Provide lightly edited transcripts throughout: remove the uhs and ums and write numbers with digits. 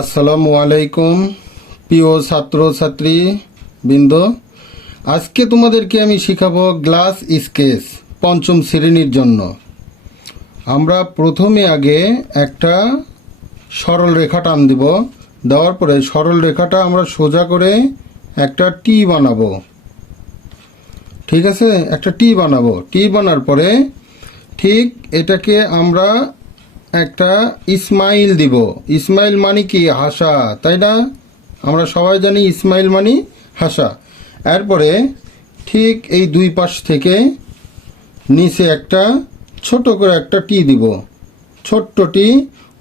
আসসালামু আলাইকুম প্রিয় ছাত্র ছাত্রী বৃন্দ। আজকে তোমাদেরকে আমি শেখাবো গ্লাস স্কেচ পঞ্চম শ্রেণীর জন্য। আমরা প্রথমে আগে একটা সরল রেখা টান দিব, দেওয়ার পরে সরল রেখাটা আমরা সোজা করে একটা টি বানাবো। ঠিক আছে, একটা টি বানাবো। টি বানার পরে ঠিক এটাকে আমরা একটা স্মাইল দিব। স্মাইল মানে কি? হাসা, তাই না? আমরা সবাই জানি স্মাইল মানে হাসা। এরপরে ঠিক এই দুই পাশ থেকে নিচে একটা ছোট করে একটা টি দিব। ছোট্ট টি,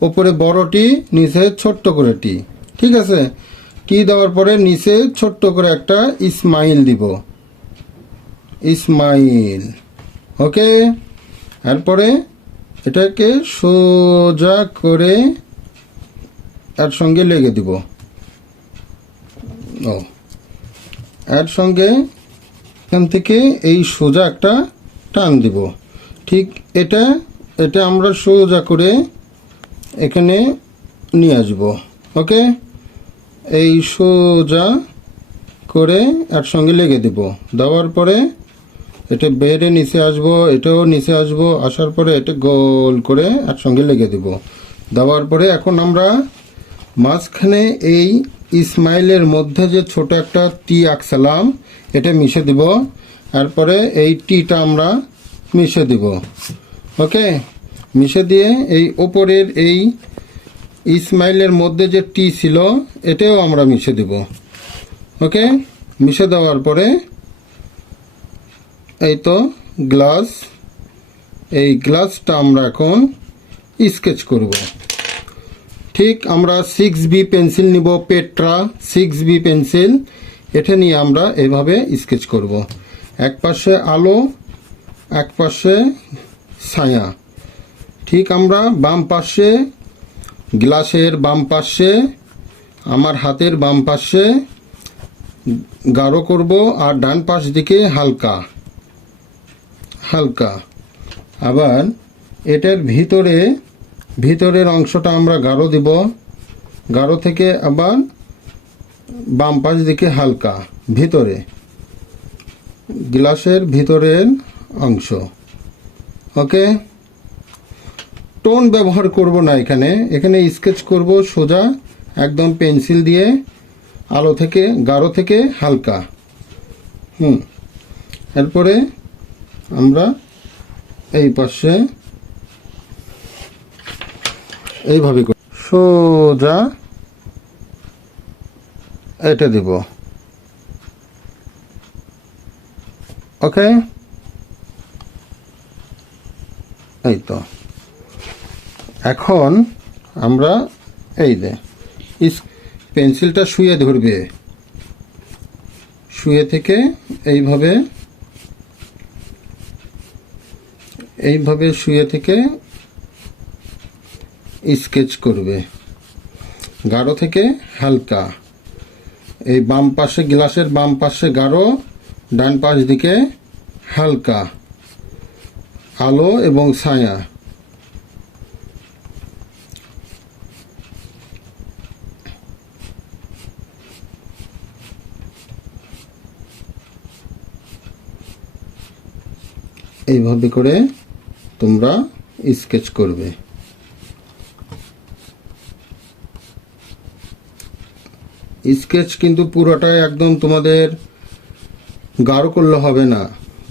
ওপরে বড় টি, নিচে ছোট্ট করে টি। ঠিক আছে, টি দেওয়ার পরে নিচে ছোট্ট করে একটা স্মাইল দিব। স্মাইল, ওকে। এরপরে এটাকে সোজা করে এর সঙ্গে লেগে দিব। এর সঙ্গে এখান থেকে এই সোজা একটা টান দিব। ঠিক এটা এটা আমরা সোজা করে এখানে নিয়ে আসব। ওকে, এই সোজা করে এর সঙ্গে লেগে দিব। দেওয়ার পরে এটা বেড়ে নিচে আসবো, এটাও নিচে আসবো। আসার পরে এটা গোল করে একসঙ্গে লেগে দেব। দেওয়ার পরে এখন আমরা মাঝখানে এই স্মাইলের মধ্যে যে ছোট একটা টি আঁকছিলাম এটা মিশে দিব। এরপরে এই টিটা আমরা মিশে দিব। ওকে, মিশে দিয়ে এই ওপরের এই স্মাইলের মধ্যে যে টি ছিল এটাও আমরা মিশে দিব। ওকে, মিশে দেওয়ার পরে এই তো গ্লাস, এই গ্লাসটা আমরা এখন স্কেচ করব। ঠিক আমরা 6B পেন্সিল নিব, পেট্রা 6B পেন্সিল। এটা নিয়ে আমরা এভাবে স্কেচ করব। এক পাশে আলো, এক পাশে ছায়া। ঠিক আমরা বাম পাশে, গ্লাসের বাম পাশে, আমার হাতের বাম পাশে গাঢ় করব, আর ডান পাশ দিকে হালকা হালকা। আবার এটার ভিতরের অংশটা আমরা গাঢ় দিব। গাঢ় থেকে আবার বাম পাশ দিকে হালকা, ভিতরে গ্লাসের ভিতরের অংশ। ওকে, টোন ব্যবহার করব না এখানে। এখানে স্কেচ করব সোজা একদম পেন্সিল দিয়ে, আলো থেকে, গাঢ় থেকে হালকা। এরপরে আমরা এই পাশে এইভাবে সোজা এটা দেব। ওকে, এই তো। এখন আমরা এই পেন্সিলটা শুয়ে ধরবে, শুয়ে থেকে এইভাবে শুয়ে থেকে স্কেচ করবে, গাঢ় থেকে হালকা। এই বাম পাশে, গ্লাসের বাম পাশে গাঢ়, ডান পাশ দিকে হালকা, আলো এবং ছায়া। এইভাবে করে তোমরা স্কেচ করবে। স্কেচ কিন্তু পুরোটাই একদম তোমাদের গাঢ় করলে হবে না।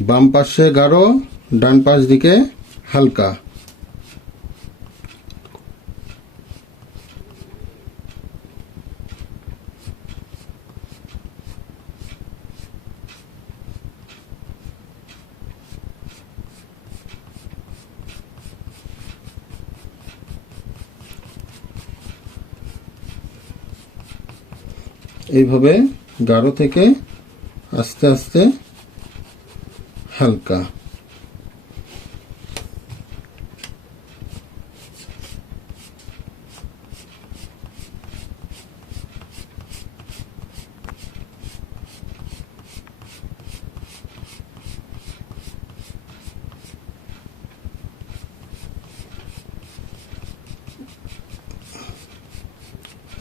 বাম পাশে গাঢ়, ডান পাশ দিকে হালকা। এইভাবে গাঢ় থেকে আস্তে আস্তে হালকা।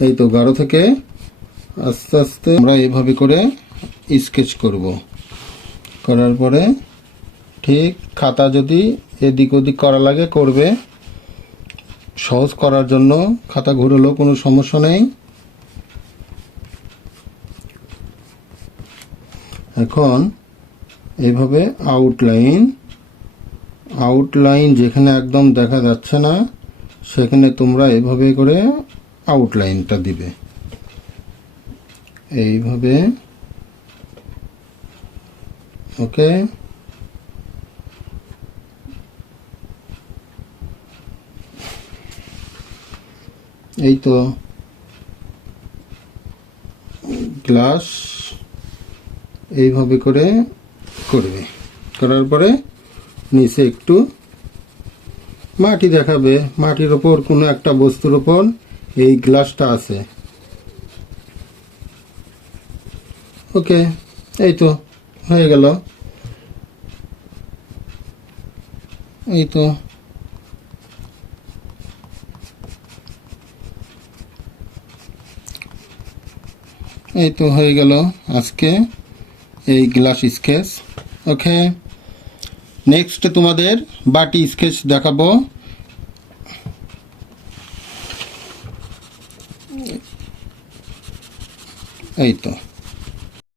এই তো গাঢ় থেকে আস্তে আস্তে আমরা এইভাবে করে স্কেচ করব। করার পরে ঠিক খাতা যদি এদিক ওদিক করা লাগে করবে, সহজ করার জন্য খাতা ঘুরলেও কোনো সমস্যা নেই। এখন এইভাবে আউটলাইন যেখানে একদম দেখা যাচ্ছে না সেখানে তোমরা এইভাবে করে আউটলাইনটা দিবে। এইভাবে ওকে। এই তো গ্লাস এইভাবে করে করবে। করার পরে নিচে একটু মাটি দেখাবে, মাটির ওপর কোনো একটা বস্তুর ওপর এই গ্লাসটা আছে। ওকে, এই তো হয়ে গেল। এই তো হয়ে গেল আজকে এই গ্লাস স্কেচ। ওকে, নেক্সট তোমাদের বাটি স্কেচ দেখাবো। এই তো